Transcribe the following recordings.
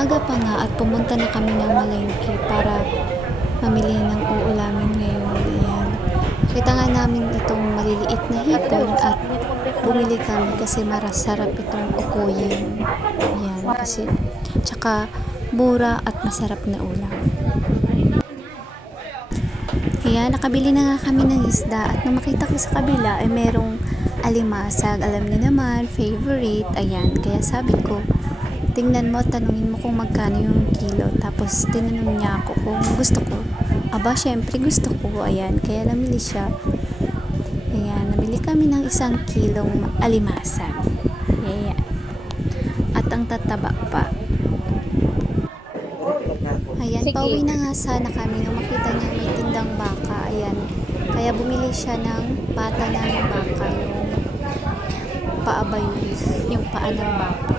Maaga pa nga at pumunta na kami ng malengke para mamili ng uulamin ngayon. Ayan. Kita nga namin itong maliliit na hipon at bumili kami kasi marasarap itong ukoyin. Ayan. Kasi tsaka mura at masarap na ulam. Ayan, nakabili na nga kami ng isda at nung makita ko sa kabila ay merong alimasag. Alam niyo naman, favorite. Ayan, kaya sabi ko, tingnan mo, tanungin mo kung magkano yung kilo. Tapos tinanong niya ako kung gusto ko. Aba, syempre gusto ko. Ayan, kaya namili siya. Ayan, namili kami ng 1 kilong alimasag. Ayan. At ang tataba pa. Ayan, pauwi na nga sana kami nung makita niya may tindang baka. Ayan, kaya bumili siya ng pata ng baka, yung paabay, yung paa ng baka.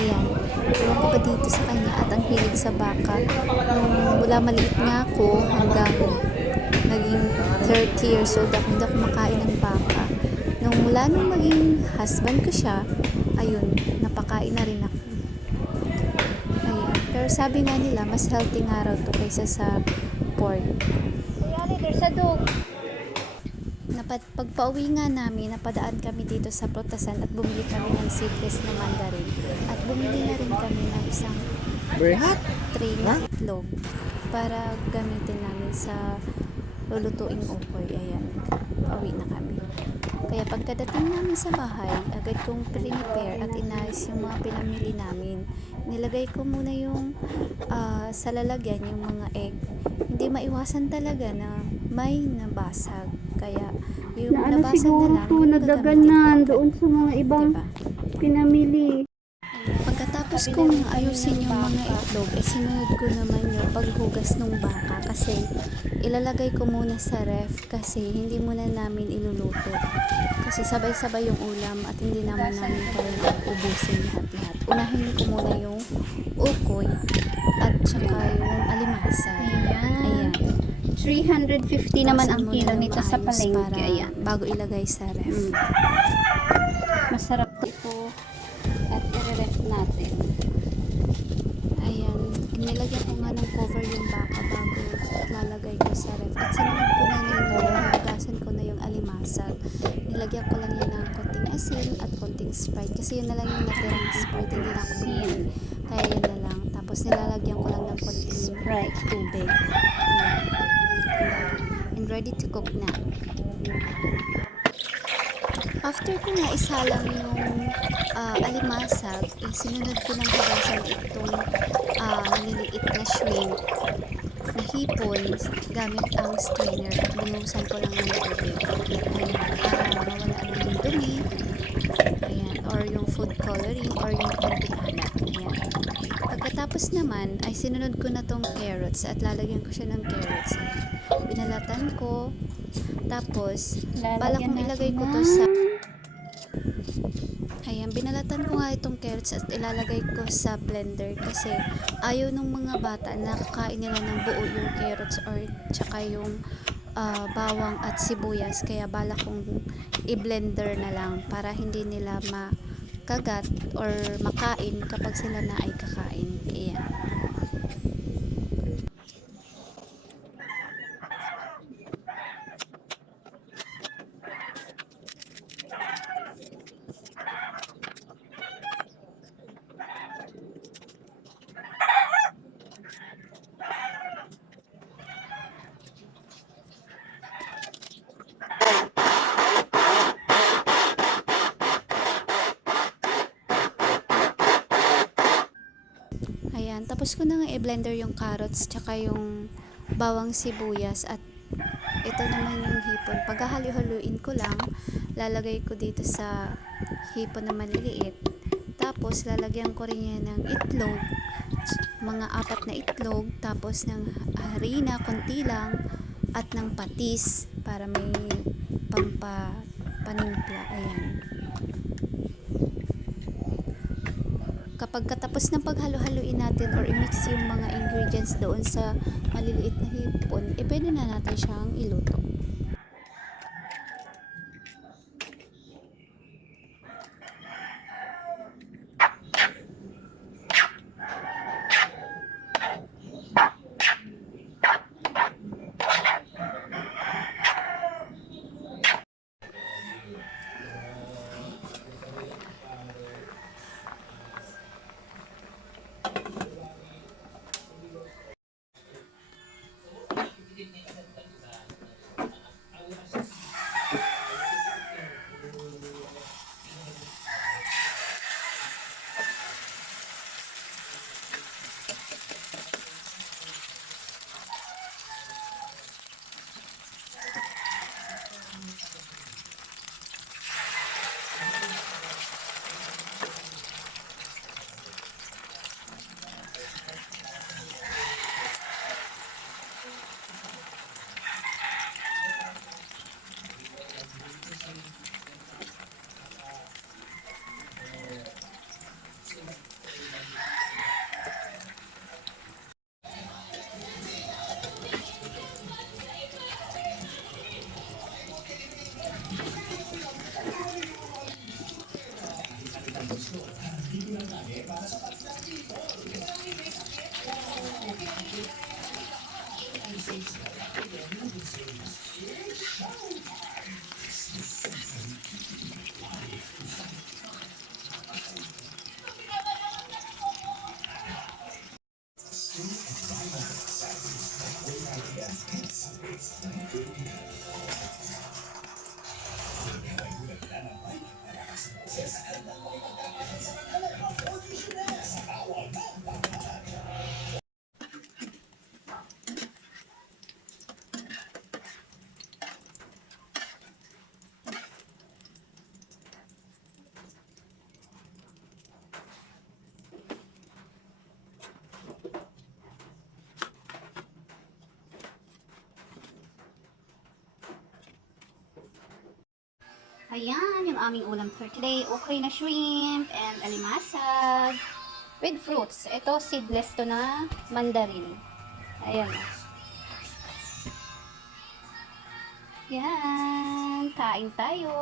Ayan, ewan ko ba dito sa kanya at ang hilig sa baka. Nung mula maliit nga ako hanggang naging 30 years old ako, hindi ako makain ng baka. Nung maging husband ko siya, ayun, napakain na rin ako. Ayan, pero sabi nga nila, mas healthy nga raw to kaysa sa pork. There's a dog. Pagpauwi nga namin, napadaan kami dito sa Prutasan at bumili kami ng seedless na mandarin. At bumili na rin kami ng isang tray na itlog para gamitin namin sa lulutuing ukoy. Ayan, pauwi na kami. Kaya pagkadating namin sa bahay, agad kong prepare at inayos yung mga pinamili namin. Nilagay ko muna yung sa lalagyan yung mga egg. Hindi maiwasan talaga na may nabasag. Kaya yung Na ano nabasag siguro na lang, po, yung nadaganan gagamitin ko. doon sa mga ibang Diba? pinamili. Pagkatapos kong ayusin yung mga itlog, sinunod ko naman yung paghugas ng baka kasi ilalagay ko muna sa ref kasi hindi muna namin iluluto. Kasi sabay-sabay yung ulam at hindi naman namin kaya ubusin lahat-lahat. Unahin ko muna yung ukoy at saka yung alimasa. Ayan. 350 naman ang Tapusin kilo muna ng nito sa maayos palengke. para Ayan. bago ilagay sa ref. Masarap ito. At i-ref natin. Ayan, nilagyan ko nga ng cover yung baka bago lalagay ko sa ref. At sinunod ko na ngayon, hugasan ko na yung alimasag. Nilagyan ko lang yan ng konting asin at konting Sprite. Kasi yun na lang yung natirang Sprite, hindi na ako bumili. Kaya yun na lang. Tapos nilalagyan ko lang ng konting Sprite. tubig. Ayan. And ready to cook na. After ko nga isalang yung alimasag, sinunod ko ng hugasan itong maliliit na shrimp na hipon gamit ang strainer at binuhusan ko lang ng tubig. Ayan, para mawala na yung dumi. Ayan, or yung food coloring or yung konting alat. Ayan. Pagkatapos naman ay sinunod ko na tong carrots at lalagyan ko siya ng carrots. Ayan. Binalatan ko. Tapos, balak kong ilagay ko to sa ayan, binalatan ko nga itong carrots at ilalagay ko sa blender kasi ayaw nung mga bata na kakain nila ng buo yung carrots or tsaka yung bawang at sibuyas. Kaya balak kong i-blender na lang para hindi nila makagat or makain kapag sila na ay kakain. Ayan. Ayan, tapos ko na nga i-blender yung carrots tsaka yung bawang sibuyas at ito naman yung hipon. Paghahalo-haluin ko lang, lalagay ko dito sa hipon na maliliit. Tapos lalagyan ko rin yan ng itlog, mga 4 na itlog, tapos ng harina, konti lang, at ng patis para may panimpla. Ayan. Kapag katapos ng paghalo-haluin natin or i-mix yung mga ingredients doon sa maliliit na hipon, pwede na natin siyang iluto. Ayan, yung aming ulam for today. Okay na shrimp and alimasag. With fruits. Ito, seedless to na mandarin. Ayan. Yan. Kain tayo.